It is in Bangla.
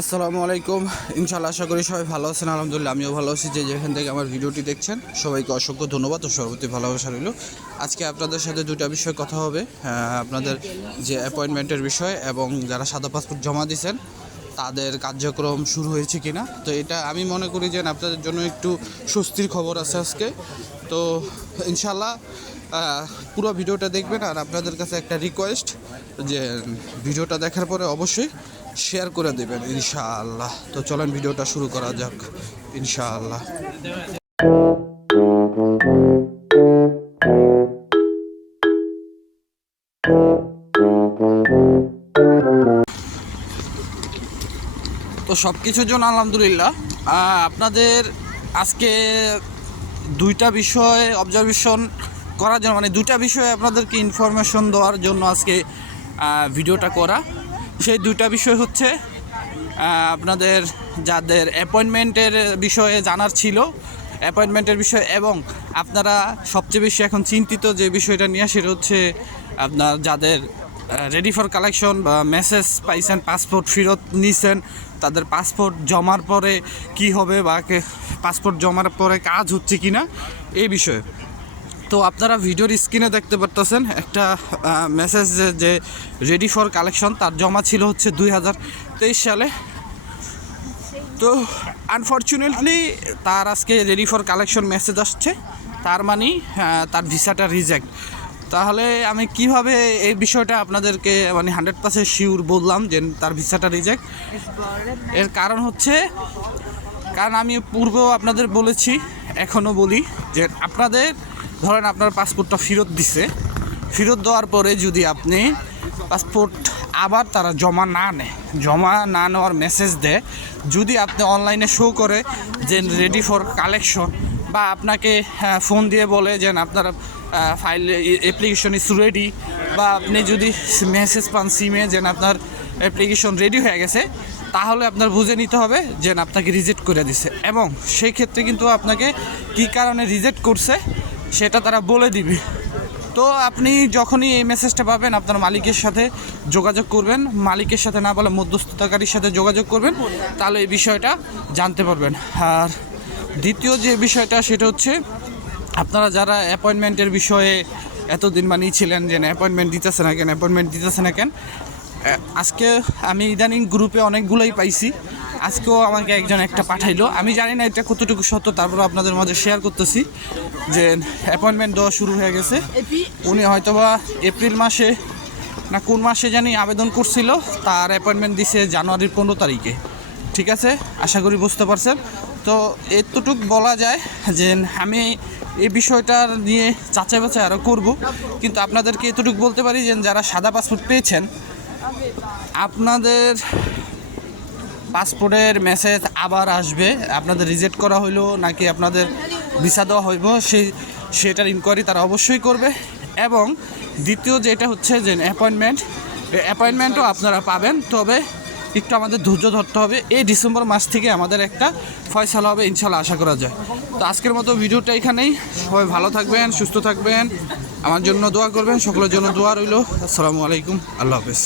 আসসালামু আলাইকুম। ইনশাআল্লাহ আশা করি সবাই ভালো আছেন। আলহামদুলিল্লাহ আমিও ভালো আছি। যে যেখান থেকে আমার ভিডিওটি দেখছেন সবাইকে অসংখ্য ধন্যবাদ ও সর্বতি ভালোবাসা রইল। আজকে আপনাদের সাথে দুটা বিষয় কথা হবে। আপনাদের যে অ্যাপয়েন্টমেন্টের বিষয় এবং যারা সাদা পাসপোর্ট জমা দিয়েছেন তাদের কার্যক্রম শুরু হয়েছে কিনা। তো এটা আমি মনে করি যে আপনাদের জন্য একটু স্বস্তির খবর আছে আজকে। তো ইনশাআল্লাহ পুরো ভিডিওটা দেখবেন। আর আপনাদের কাছে একটা রিকোয়েস্ট যে ভিডিওটা দেখার পরে অবশ্যই শেয়ার করে দেবেন ইনশাআল্লাহ। তো চলেন ভিডিওটা শুরু করা যাক ইনশাআল্লাহ। তো সব কিছুর জন্য আলহামদুলিল্লাহ। আপনাদের আজকে দুইটা বিষয় অবজারভেশন করার জন্য, মানে দুইটা বিষয়ে আপনাদেরকে ইনফরমেশন দেওয়ার জন্য আজকে ভিডিওটা করা। সেই দুইটা বিষয় হচ্ছে আপনাদের যাদের অ্যাপয়েন্টমেন্টের বিষয়ে জানার ছিল, অ্যাপয়েন্টমেন্টের বিষয়, এবং আপনারা সবচেয়ে বেশি এখন চিন্তিত যে বিষয়টা নিয়ে, সেটা হচ্ছে আপনার যাদের রেডি ফর কালেকশন বা মেসেজ পাইছেন, পাসপোর্ট ফেরত নিছেন, তাদের পাসপোর্ট জমার পরে কি হবে বা পাসপোর্ট জমার পরে কাজ হচ্ছে কি না এই বিষয়ে। তো আপনারা ভিডিওর স্ক্রিনে দেখতে পারতেছেন একটা মেসেজ যে রেডি ফর কালেকশন তার জমা ছিল হচ্ছে 2023 সালে। তো আনফর্চুনেটলি তার আজকে রেডি ফর কালেকশন মেসেজ আসছে, তার মানে তার ভিসাটা রিজেক্ট। তাহলে আমি কিভাবে এই বিষয়টা আপনাদেরকে মানে 100% শিওর বললাম যে তার ভিসাটা রিজেক্ট? এর কারণ হচ্ছে, কারণ আমি পূর্বেও আপনাদের বলেছি, এখনও বলি যে আপনাদের ধরেন আপনার পাসপোর্টটা ফেরত দিছে, ফেরত দেওয়ার পরে যদি আপনি পাসপোর্ট আবার তারা জমা না নেওয়ার মেসেজ দেয়, যদি আপনি অনলাইনে শো করে যে রেডি ফর কালেকশন, বা আপনাকে ফোন দিয়ে বলে যে আপনার ফাইল অ্যাপ্লিকেশন ইজ রেডি, বা আপনি যদি মেসেজ পান সিমে যে আপনার অ্যাপ্লিকেশন রেডি হয়ে গেছে, তাহলে আপনার বুঝে নিতে হবে যে আপনাকে রিজেক্ট করে দিছে। এবং সেই ক্ষেত্রে কিন্তু আপনাকে কী কারণে রিজেক্ট করছে সেটা তারা বলে দিবে। তো আপনি যখনই এই মেসেজটা পাবেন আপনার মালিকের সাথে যোগাযোগ করবেন, মালিকের সাথে না বলে মধ্যস্থতাকারীর সাথে যোগাযোগ করবেন, তাহলে এই বিষয়টা জানতে পারবেন। আর দ্বিতীয় যে বিষয়টা সেটা হচ্ছে, আপনারা যারা অ্যাপয়েন্টমেন্টের বিষয়ে এতদিন ছিলেন যে অ্যাপয়েন্টমেন্ট দিতেছে না কেন, আজকে আমি ইদানিং গ্রুপে অনেকগুলোই পাইছি, আজকেও আমাকে একজন একটা পাঠাইলো। আমি জানি না এটা কতটুকু সত্য, তারপর আপনাদের মাঝে শেয়ার করতেছি যে অ্যাপয়েন্টমেন্ট দেওয়া শুরু হয়ে গেছে। উনি হয়তোবা এপ্রিল মাসে না কোন মাসে জানি আবেদন করছিল, তার অ্যাপয়েন্টমেন্ট দিছে জানুয়ারির 15 তারিখে। ঠিক আছে, আশা করি বুঝতে পারছেন। তো এতটুক বলা যায় যে আমি এই বিষয়টা নিয়ে যাচাই বাছাই আরও করব, কিন্তু আপনাদেরকে এতটুকু বলতে পারি যে যারা সাদা পাসপোর্ট পেয়েছেন, আপনাদের পাসপোর্টের মেসেজ আবার আসবে, আপনাদের রিজেক্ট করা হইলো নাকি আপনাদের ভিসা দেওয়া হইব সেটার ইনকোয়ারি তারা অবশ্যই করবে। এবং দ্বিতীয় যেটা হচ্ছে যে অ্যাপয়েন্টমেন্টও আপনারা পাবেন, তবে একটু আমাদের ধৈর্য ধরতে হবে। এই ডিসেম্বর মাস থেকে আমাদের একটা ফয়সালা হবে ইনশাল্লাহ, আশা করা যায়। তো আজকের মতো ভিডিওটা এখানেই। সবাই ভালো থাকবেন, সুস্থ থাকবেন, আমার জন্য দোয়া করবেন, সকলের জন্য দোয়া রইল। আসসালামু আলাইকুম, আল্লাহ হাফেজ।